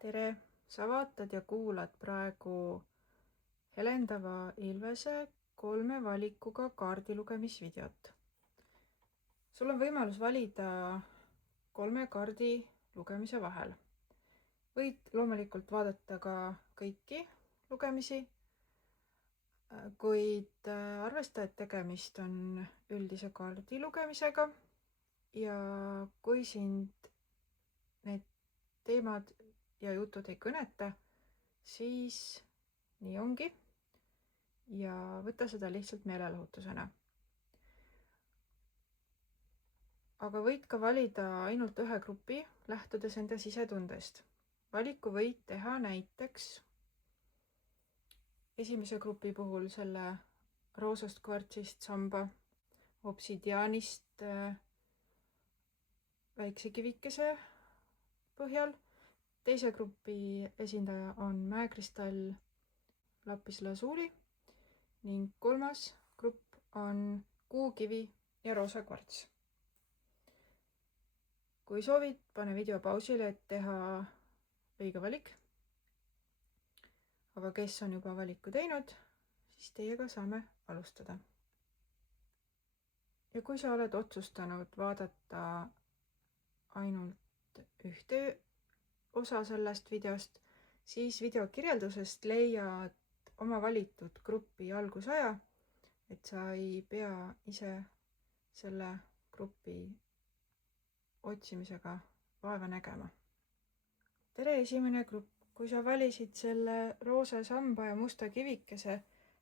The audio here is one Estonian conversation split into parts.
tere! Sa vaatad ja kuulad praegu Helendava Ilvese 3 valikuga kaardilugemisvideot. Sul on võimalus valida 3 kaardi lugemise vahel. Võid loomulikult vaadata ka kõiki lugemisi, kuid arvesta, et tegemist on üldise kaardi lugemisega ja kui sind need teemad ja jutud ei kõneta, siis nii ongi ja võta seda lihtsalt meelelahutusena. Aga võid ka valida ainult ühe grupi, lähtudes enda sisetundest. Valiku võid teha näiteks esimese grupi puhul selle roosast kvartsist samba, obsidiaanist väikse kivikese põhjal. Teise grupi esindaja on mäekristall lapis lazuli ning kolmas grupp on kuukivi ja roosa kvarts. Kui soovid, pane video pausile, et teha õige valik. Aga kes on juba valiku teinud, siis teiega saame alustada. Ja kui sa oled otsustanud vaadata ainult ühte osa sellest videost, siis video kirjeldusest leiad oma valitud gruppi algusaja, et sa ei pea ise selle grupi otsimisega vaeva nägema. Tere, esimene grupp! Kui sa valisid selle roosa samba ja musta kivikese,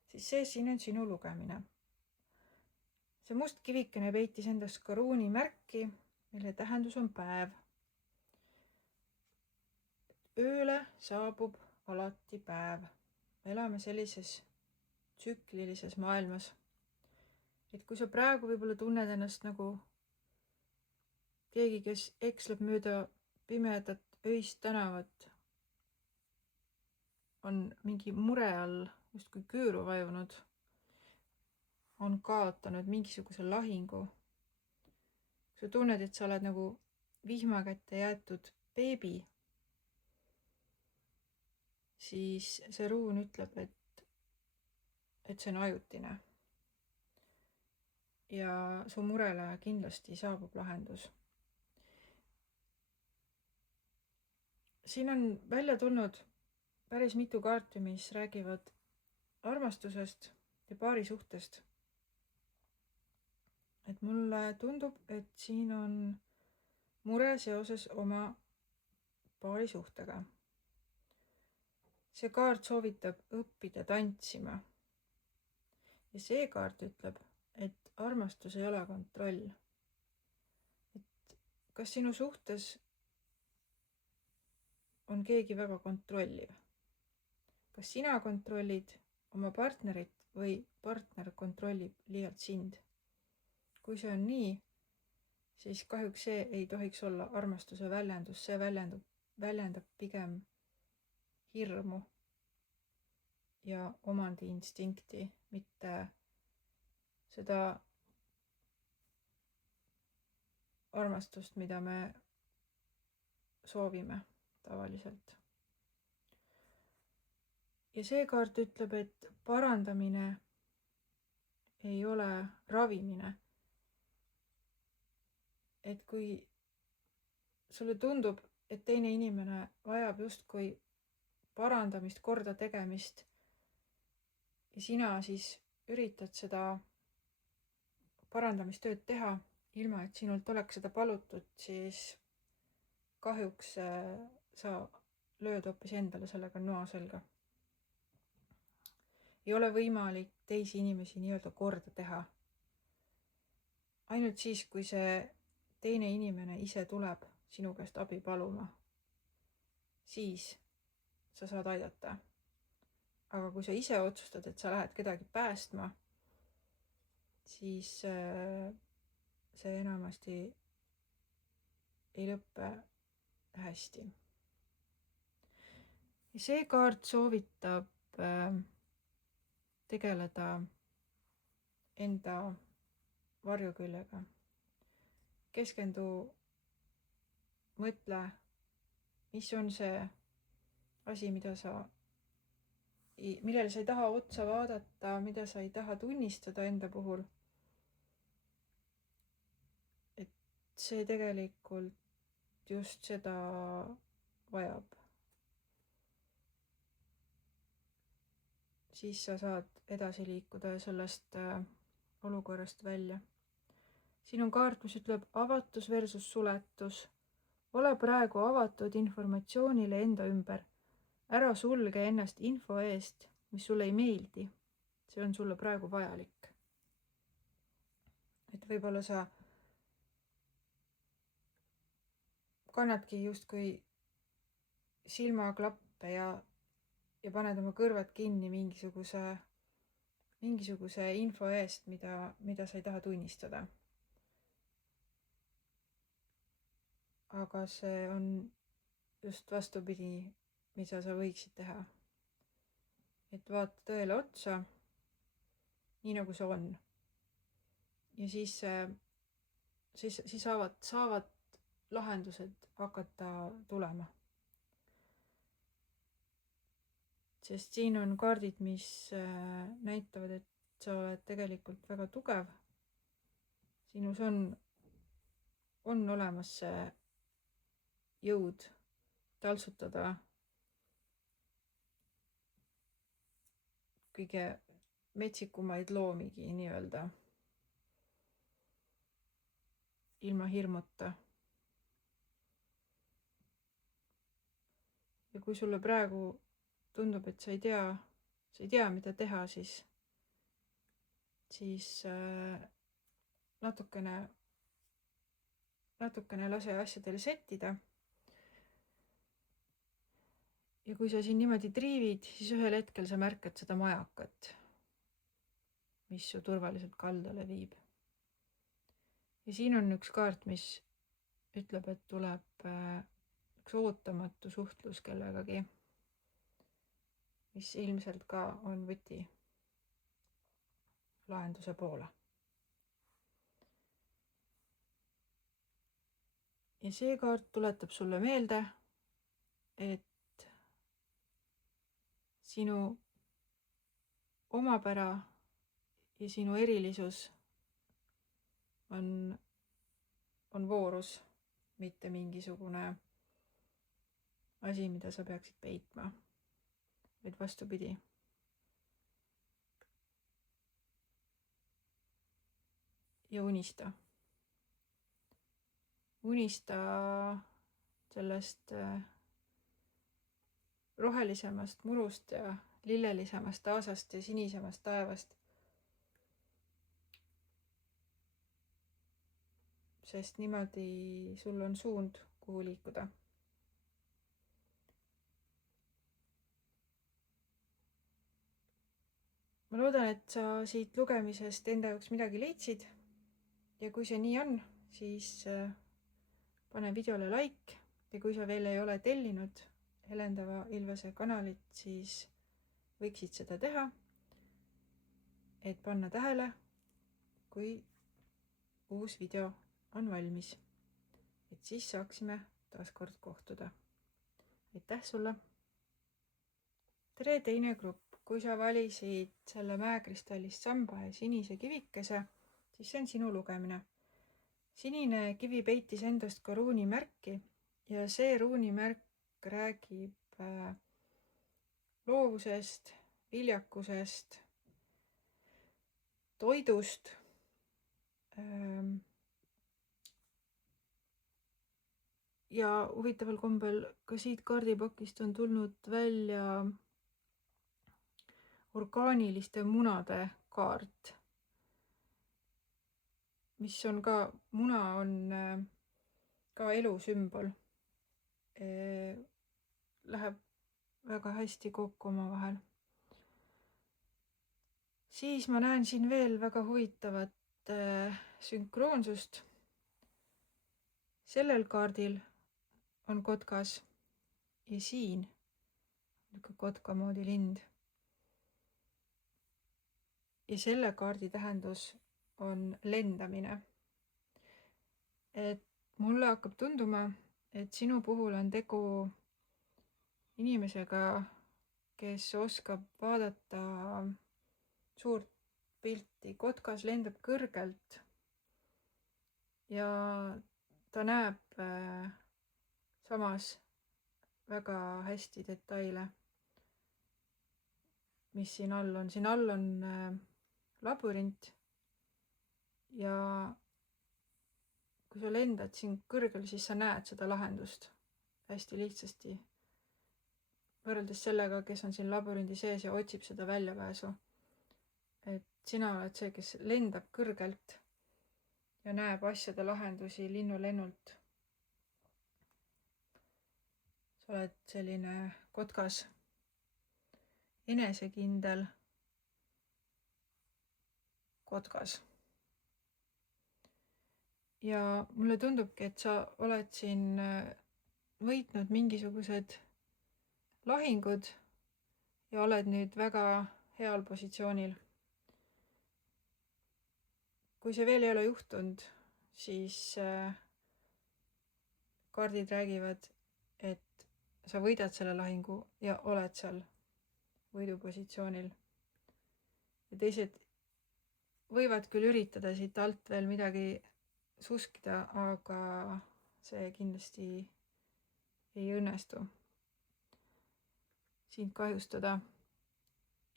siis see siin on sinu lugemine. See must kivikene peitis endas ka ruuni märki, mille tähendus on päev. Ööle saabub alati päev. Me elame sellises tsüklilises maailmas. Et kui sa praegu võib-olla tunned ennast nagu keegi, kes eksleb mööda pimedat öist tänavat, on mingi mure all justkui küüru vajunud, on kaotanud mingisuguse lahingu. Kui sa tunned, et sa oled nagu vihma kätte jäetud beebi, siis see ruun ütleb, et see on ajutine. Ja su murele kindlasti saabub lahendus. Siin on välja tulnud päris mitu kaarti, mis räägivad armastusest ja paarisuhtest. Et mulle tundub, et siin on mure seoses oma paarisuhtega. See kaart soovitab õppida tantsima. Ja see kaart ütleb, et armastus ei ole kontroll. Et kas sinu suhtes on keegi väga kontrolliv? Kas sina kontrollid oma partnerit või partner kontrollib liialt sind? Kui see on nii, siis kahjuks see ei tohiks olla armastuse väljendus. See väljendab pigem hirmu ja omandiinstinkti, mitte seda armastust, mida me soovime tavaliselt. Ja see kaart ütleb, et parandamine ei ole ravimine. Et kui sulle tundub, et teine inimene vajab justkui parandamist, korda tegemist ja sina siis üritad seda parandamistööd teha, ilma et sinult oleks seda palutud, siis kahjuks sa lööd hoopis endale sellega noa selga. Ei ole võimalik teisi inimesi nii-öelda korda teha. Ainult siis, kui see teine inimene ise tuleb sinu käest abi paluma, siis sa saad aidata. Aga kui sa ise otsustad, et sa lähed kedagi päästma, siis see enamasti ei lõppe hästi. Ja see kaart soovitab tegeleda enda varjuküljega. Keskendu, mõtle, mis on see asi, millele sa ei taha otsa vaadata, mida sa ei taha tunnistada enda puhul. Et see tegelikult just seda vajab. Siis sa saad edasi liikuda sellest olukorrast välja. Siin on kaart, mis ütleb avatus versus suletus. Ole praegu avatud informatsioonile enda ümber. Ära sulge ennast info eest, mis sulle ei meeldi. See on sulle praegu vajalik. Et võib-olla sa kannadki justkui silmaklappe ja paned oma kõrvad kinni mingisuguse info eest, mida sa ei taha tunnistada. Aga see on just vastupidi, mida sa võiksid teha. Et vaata tõele otsa, nii nagu see on. Ja siis saavad lahendused hakata tulema. Sest siin on kaardid, mis näitavad, et sa oled tegelikult väga tugev. Sinus on olemas see jõud taltsutada kõige metsikumaid loomigi nii-öelda ilma hirmuta. Ja kui sulle praegu tundub, et sa ei tea, mida teha, siis natukene lase asjadele settida. Ja kui sa siin niimoodi triivid, siis ühel hetkel sa märkad seda majakat, mis su turvaliselt kaldale viib. Ja siin on üks kaart, mis ütleb, et tuleb üks ootamatu suhtlus kellegagi, mis ilmselt ka on võti lahenduse poole. Ja see kaart tuletab sulle meelde, et sinu omapära ja sinu erilisus on voorus, mitte mingisugune asi, mida sa peaksid peitma, vaid vastupidi. Ja unista sellest rohelisemast murust ja lillelisemast taasast ja sinisemast taevast. Sest niimoodi sul on suund, kuhu liikuda. Ma loodan, et sa siit lugemisest enda jaoks midagi leidsid. Ja kui see nii on, siis pane videole like. Ja kui sa veel ei ole tellinud Helendava Ilvese kanalit, siis võiksid seda teha, et panna tähele, kui uus video on valmis. Et siis saaksime taas kord kohtuda. Aitäh sulle! Tere teine grupp! Kui sa valisid selle mäekristallist samba ja sinise kivikese, siis see on sinu lugemine. Sinine kivi peitis endast ka ruunimärki ja see ruunimärk räägib loovusest, viljakusest, toidust, ja huvitaval kombel ka siit kaardipakist on tulnud välja orgaaniliste munade kaart, mis on ka, muna on ka elu sümbol. Läheb väga hästi kokku omavahel. Siis ma näen siin veel väga huvitavat sünkroonsust. Sellel kaardil on kotkas ja siin on kotka moodi lind. Ja selle kaardi tähendus on lendamine. Et mulle hakkab tunduma, et sinu puhul on tegu inimesega, kes oskab vaadata suurt pilti. Kotkas lendab kõrgelt ja ta näeb samas väga hästi detaile, mis siin all on. Siin all on labürint ja kui sa lendad siin kõrgel, siis sa näed seda lahendust hästi lihtsasti. Võrreldes sellega, kes on siin labürindi sees ja otsib seda väljapääsu. Et sina oled see, kes lendab kõrgelt ja näeb asjade lahendusi linnulennult. Sa oled selline kotkas, enesekindel kotkas. Ja mulle tundubki, et sa oled siin võitnud mingisugused lahingud ja oled nüüd väga heal positsioonil. Kui see veel ei ole juhtunud, siis kaardid räägivad, et sa võidad selle lahingu ja oled seal võidupositsioonil. Ja teised võivad küll üritada siit alt veel midagi suskida, aga see kindlasti ei õnnestu sind kahjustada.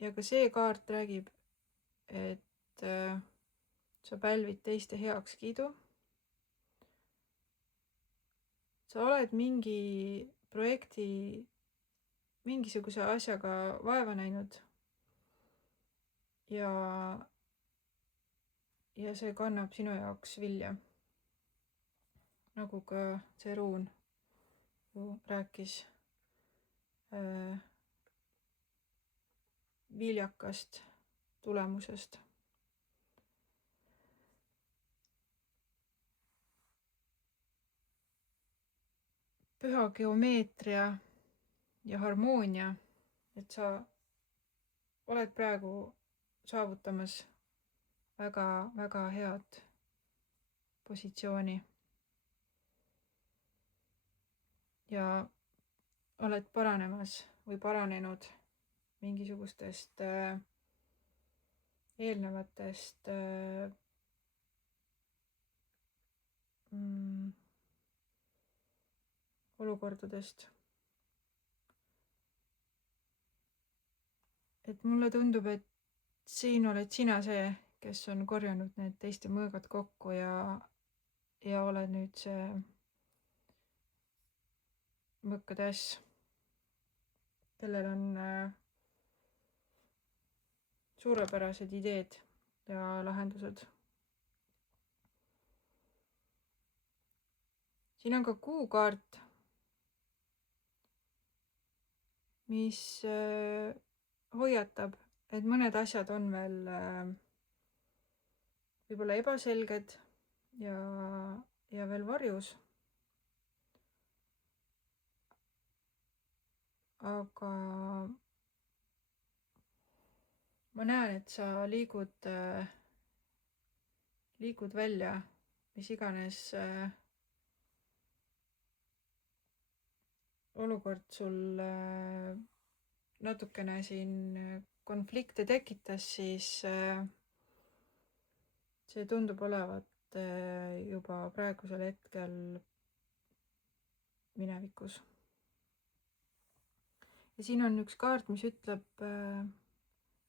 Ja ka see kaart räägib, et sa pälvid teiste heakskiidu. Sa oled mingi projekti, mingisuguse asjaga vaeva näinud ja see kannab sinu jaoks vilja. Nagu ka see ruun rääkis viljakast tulemusest. Püha geomeetria ja harmoonia, et sa oled praegu saavutamas väga, väga head positsiooni. Ja oled paranemas või paranenud mingisugustest eelnevatest olukordadest. Et mulle tundub, et siin oled sina see, kes on korjanud need teiste mõõgad kokku ja oled nüüd see mõkkade äss, kellel on suurepärased ideed ja lahendused. Siin on ka kuukaart, mis hoiatab, et mõned asjad on veel võib-olla ebaselged ja veel varjus. Aga ma näen, et sa liigud välja, mis iganes olukord sul natukene siin konflikte tekitas, siis see tundub olevat juba praegusel hetkel minevikus. Ja siin on üks kaart, mis ütleb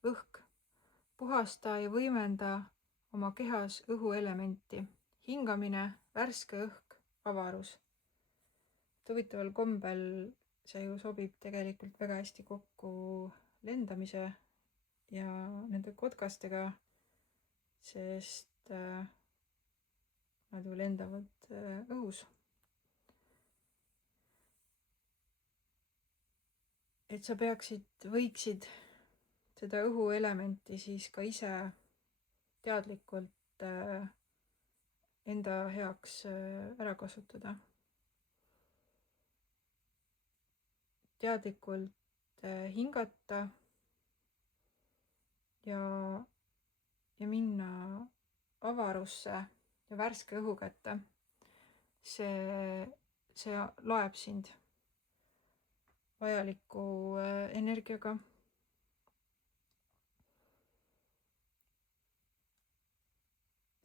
õhk, puhasta ja võimenda oma kehas õhuelementi, hingamine, värske õhk, avarus. Huvitaval kombel see ju sobib tegelikult väga hästi kokku lendamise ja nende kotkastega, sest nad ju lendavad õhus. Et sa võiksid seda õhuelementi siis ka ise teadlikult enda heaks ära kasutada. Teadlikult hingata ja minna avarusse ja värske õhu kätte. See loeb sind. vajaliku energiaga.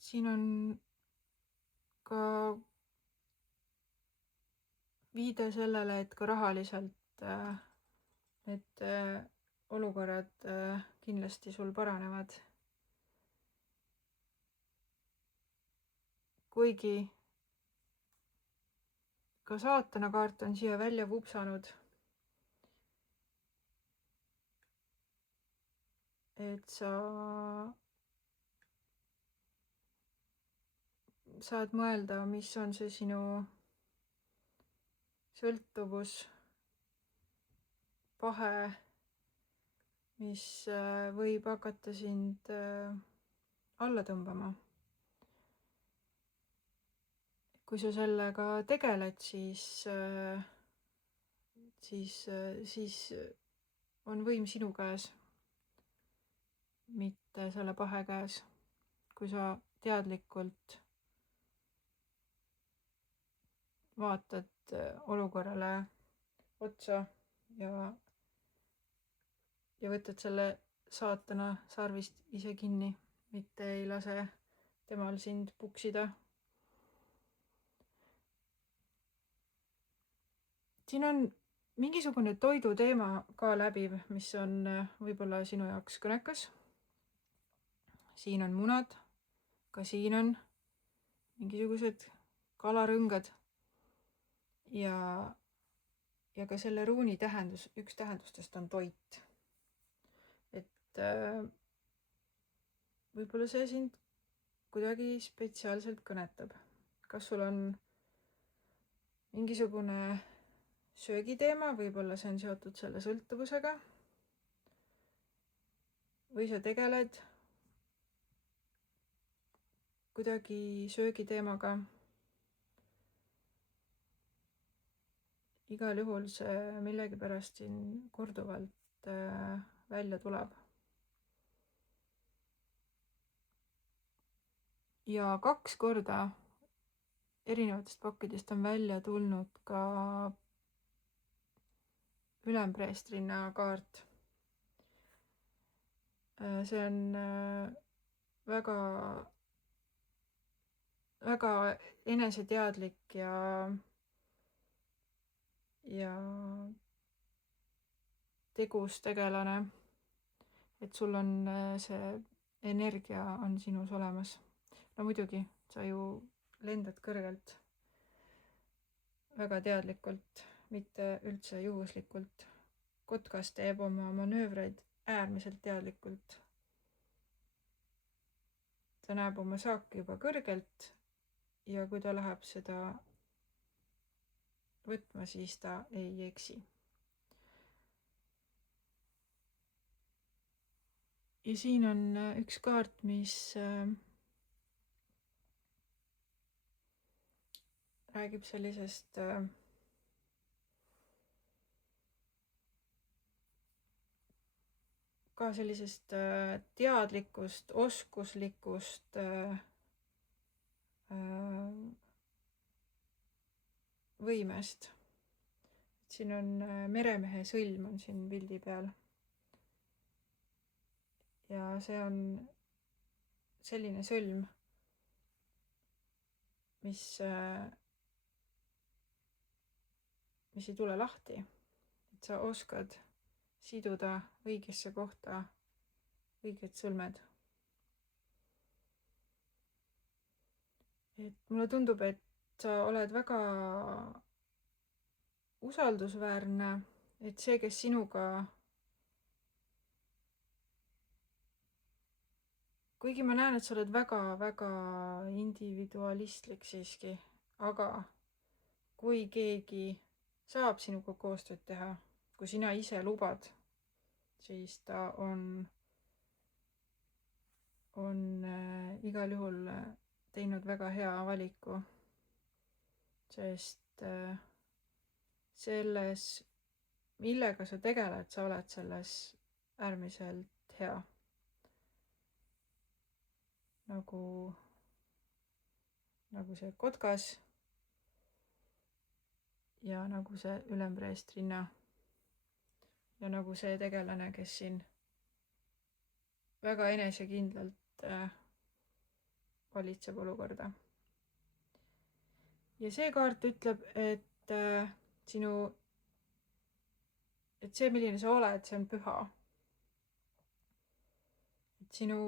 Siin on ka viide sellele, et ka rahaliselt need olukorrad kindlasti sul paranevad. Kuigi ka saatana kaart on siia välja vupsanud, et sa saad mõelda, mis on see sinu sõltuvus, pahe, mis võib hakata sind alla tõmbama. Kui sa sellega tegeled, siis on võim sinu käes, mitte selle pahe käes. Kui sa teadlikult vaatad olukorrale otsa ja võtad selle saatana sarvist ise kinni, mitte ei lase temal sind puksida. Siin on mingisugune toidu teema ka läbiv, mis on võib-olla sinu jaoks kõnekas. Siin on munad, ka siin on mingisugused kalarõngad ja ka selle ruuni tähendus, üks tähendustest on toit. Et võib-olla see sind kuidagi spetsiaalselt kõnetab. Kas sul on mingisugune söögiteema, võib-olla see on seotud selle sõltuvusega, või sa tegeled kuidagi söögiteemaga. Igal juhul see millegipärast siin korduvalt välja tuleb. Ja 2 korda erinevatest pakkidest on välja tulnud ka ülempreestrinna kaart. See on väga eneseteadlik ja tegus tegelane. Et sul on see energia on sinus olemas. No muidugi, sa ju lendad kõrgelt väga teadlikult, mitte üldse juhuslikult. Kotkas teeb oma manöövreid äärmiselt teadlikult. Ta näeb oma saaki juba kõrgelt ja kui ta läheb seda võtma, siis ta ei eksi. Ja siin on üks kaart, mis räägib sellisest ka sellisest teadlikust, oskuslikust võimest. Siin on meremehe sõlm on siin pildi peal. Ja see on selline sõlm, mis ei tule lahti. Et sa oskad siduda õigesse kohta õiged sõlmed. Et mulle tundub, et sa oled väga usaldusväärne, et see, kes sinuga, kuigi ma näen, et sa oled väga individualistlik siiski, aga kui keegi saab sinuga koostööd teha, kui sina ise lubad, siis ta on igal juhul teinud väga hea valiku, sest selles, millega sa tegeled, sa oled selles äärmiselt hea. Nagu see kotkas ja nagu see ülempreestrinna. ja nagu see tegelane, kes siin väga enesekindlalt valitseb olukorda. ja see kaart ütleb, et see, milline sa oled, see on püha. et sinu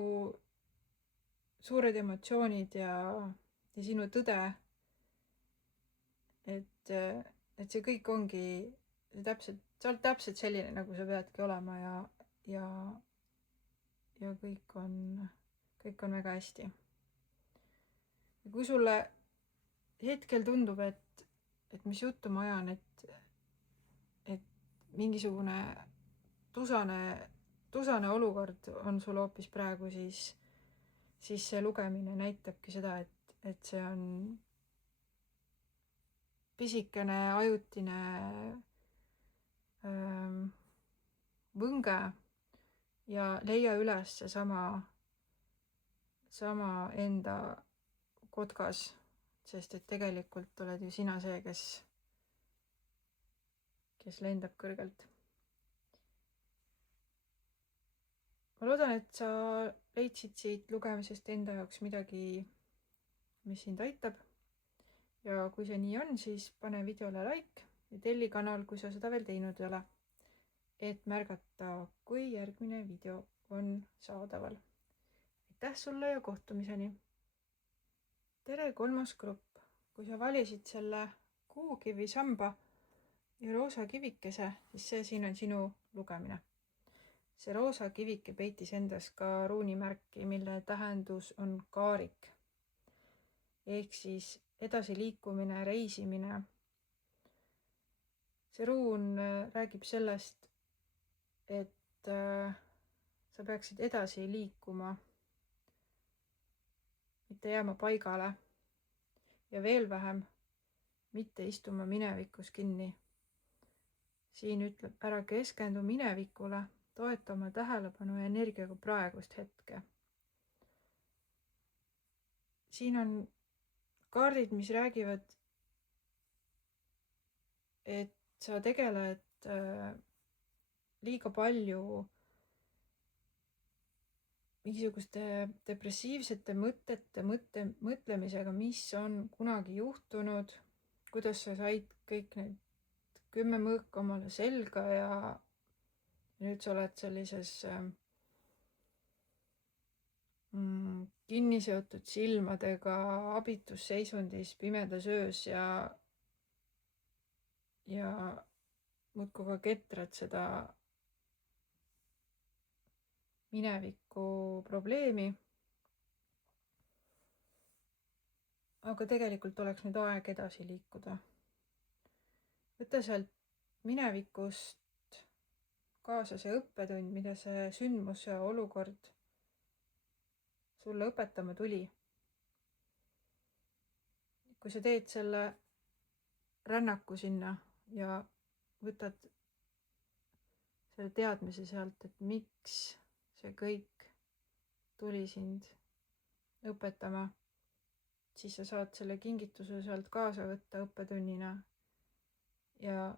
suured emotsioonid ja sinu tõde, et see kõik ongi sa oled täpselt selline, nagu sa peadki olema ja kõik on väga hästi. ja kui sulle hetkel tundub, et mis juttu ma ajan, et mingisugune tusane olukord on sul hoopis praegu, siis see lugemine näitabki seda, et see on pisikene ajutine võnge ja leia üles seesama enda kotkas, sest et tegelikult oled ju sina see, kes lendab kõrgelt. ma loodan, et sa leidsid siit lugemisest enda jaoks midagi, mis sind aitab. ja kui see nii on, siis pane videole like ja telli kanal, kui sa seda veel teinud ei ole, et märgata, kui järgmine video on saadaval. aitäh sulle ja kohtumiseni! tere, 3. grupp! kui sa valisid selle kuukivi samba ja roosa kivikese, siis see siin on sinu lugemine. see roosa kivike peitis endas ka ruunimärki, mille tähendus on kaarik. ehk siis edasiliikumine, reisimine. see ruun räägib sellest, et sa peaksid edasi liikuma, mitte jääma paigale ja veel vähem mitte istuma minevikus kinni. siin ütleb, ära keskendu minevikule, toeta oma tähelepanu ja energiaga praegust hetke. siin on kaardid, mis räägivad, et sa tegeled liiga palju mingisuguste depressiivsete mõtlemisega, mis on kunagi juhtunud, kuidas sa said kõik need 10 mõõka omale selga ja nüüd sa oled sellises kinniseotud silmadega abitus seisundis pimedas öös ja muudkui ka ketrad seda mineviku probleemi. aga tegelikult oleks nüüd aeg edasi liikuda. võta sealt minevikust kaasa see õppetund, mida see sündmus ja olukord sulle õpetama tuli. kui sa teed selle rännaku sinna ja võtad selle teadmise sealt, et miks see kõik tuli sind õpetama, siis sa saad selle kingituse sealt kaasa võtta õppetunnina ja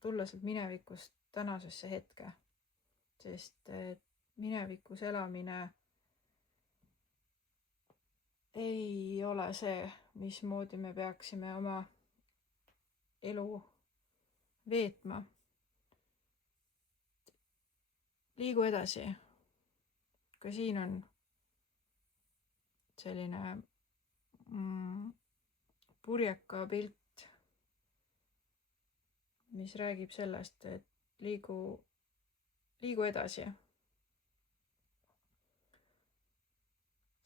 tulla sealt minevikust tänasesse hetke. sest minevikus elamine ei ole see, mismoodi me peaksime oma elu veetma. liigu edasi. ka siin on selline purjeka pilt, mis räägib sellest, et liigu edasi.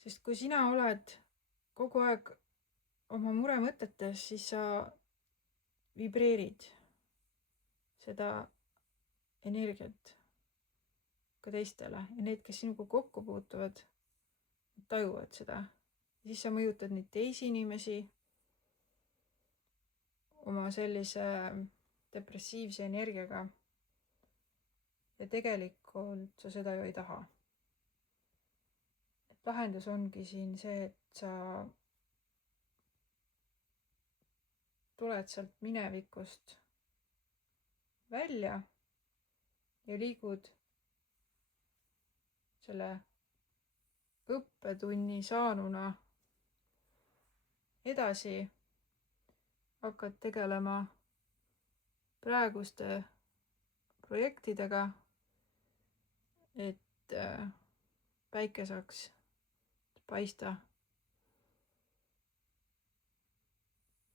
sest kui sina oled kogu aeg oma muremõtetes, siis sa vibreerid seda energiat ka teistele ja need, kes sinuga kokku puutuvad, tajuvad seda. Ja siis sa mõjutad neid teisi inimesi oma sellise depressiivse energiaga. Ja tegelikult sa seda ju ei taha. Lahendus ongi siin see, et sa tuled sealt minevikust välja ja liigud selle õppetunni saanuna edasi, hakkad tegelema praeguste projektidega, et päike saaks paista.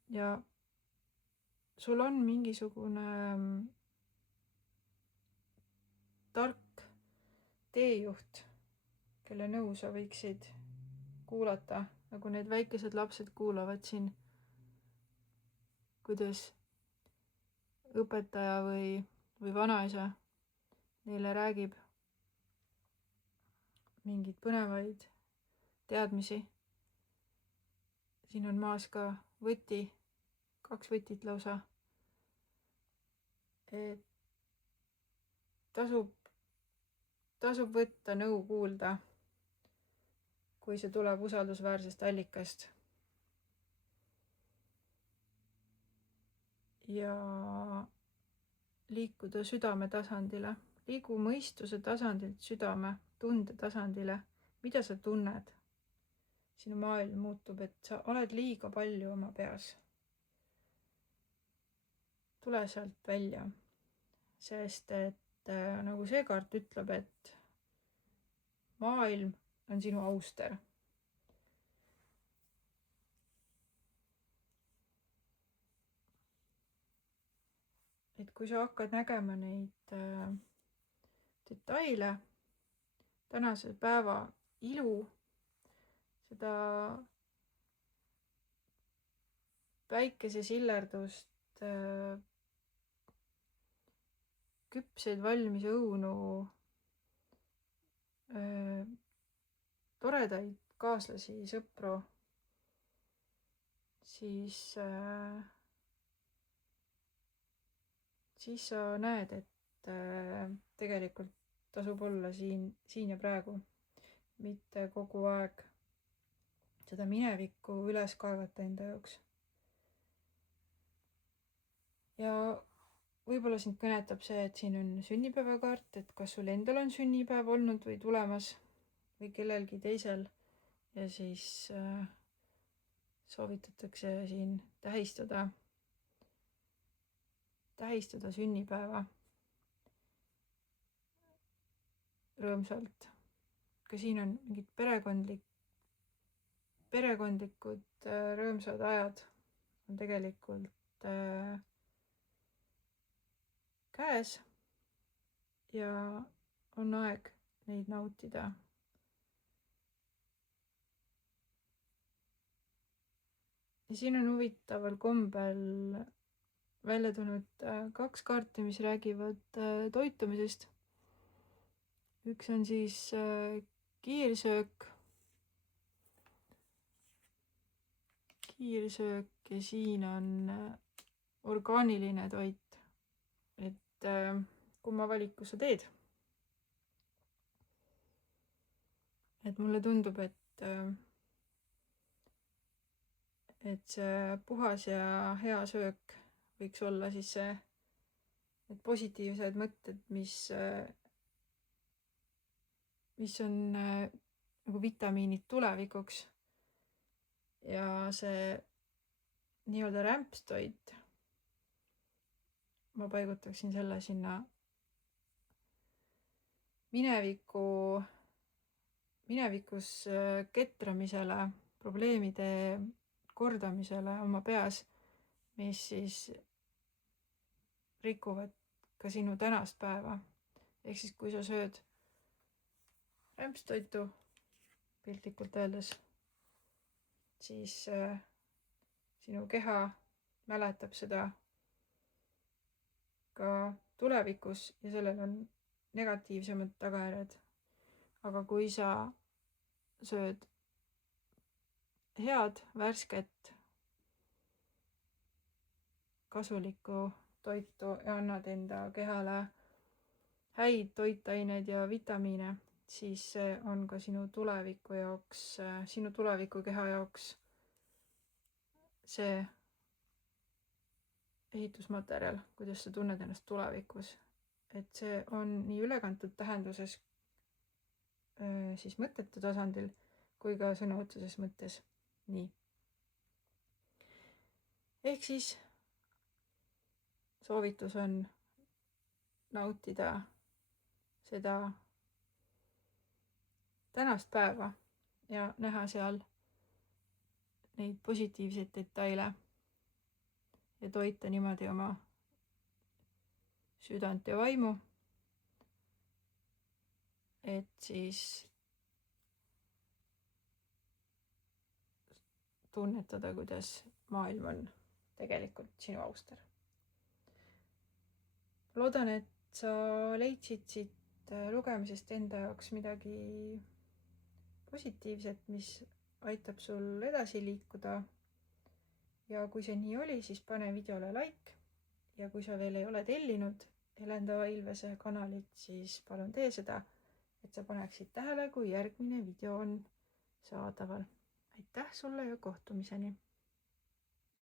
Ja sul on mingisugune tark teejuht, kelle nõu sa võiksid kuulata, nagu need väikesed lapsed kuulavad siin, kuidas õpetaja või vanaisa neile räägib mingeid põnevaid teadmisi. Siin on maas ka võti, 2 võtit lausa. Et tasub võtta nõu kuulda, kui see tuleb usaldusväärsest allikast. Ja liikuda südame tasandile. Liigu mõistuse tasandilt südame, tunde tasandile. Mida sa tunned? Sinu maailm muutub, et sa oled liiga palju oma peas. Tule sealt välja, sest et nagu see kaart ütleb, et maailm on sinu auster. Et kui sa hakkad nägema neid detaile, tänase päeva ilu, seda päikese sillerdust, küpseid valmis õunu, toredaid kaaslasi, sõpru, siis sa näed, et tegelikult tasub olla siin ja praegu, mitte kogu aeg seda minevikku üles kaevata enda jaoks. Ja võib-olla sind kõnetab see, et siin on sünnipäevakaart, et kas sul endal on sünnipäev olnud või tulemas või kellelgi teisel. Ja siis soovitatakse siin tähistada sünnipäeva rõõmsalt. Ka siin on mingid perekondlikud rõõmsad ajad on tegelikult käes ja on aeg neid nautida. Ja siin on huvitaval kombel välja tulnud 2 kaarti, mis räägivad toitumisest. Üks on siis kiirsöök ja siin on orgaaniline toit. Et kumma valiku sa teed? Et mulle tundub, et see puhas ja hea söök võiks olla siis need positiivsed mõtted, mis on nagu vitamiinid tulevikuks. Ja see nii-öelda rämpstoit, ma paigutaksin selle sinna minevikus ketramisele, probleemide kordamisele oma peas, mis siis rikuvad ka sinu tänast päeva. Ehk siis kui sa sööd rämpstoitu, piltlikult öeldes, siis sinu keha mäletab seda ka tulevikus ja sellel on negatiivsemad tagajärjed. Aga kui sa sööd head, värsket, kasulikku toitu ja annad enda kehale häid toitaineid ja vitamiine, siis see on ka sinu tuleviku jaoks, sinu tuleviku keha jaoks see ehitusmaterjal, kuidas sa tunned ennast tulevikus. et see on nii ülekantud tähenduses siis mõtete tasandil kui ka sõna otseses mõttes nii. Ehk siis soovitus on nautida seda tänast päeva ja näha seal neid positiivseid detaile ja toita niimoodi oma südant ja vaimu, et siis tunnetada, kuidas maailm on tegelikult sinu auster. Loodan, et sa leidsid siit lugemisest enda jaoks midagi positiivset, mis aitab sul edasi liikuda. Ja kui see nii oli, siis pane videole like. Ja kui sa veel ei ole tellinud Helendava Ilvese kanalit, siis palun tee seda, et sa paneksid tähele, kui järgmine video on saadaval. Aitäh sulle ja kohtumiseni!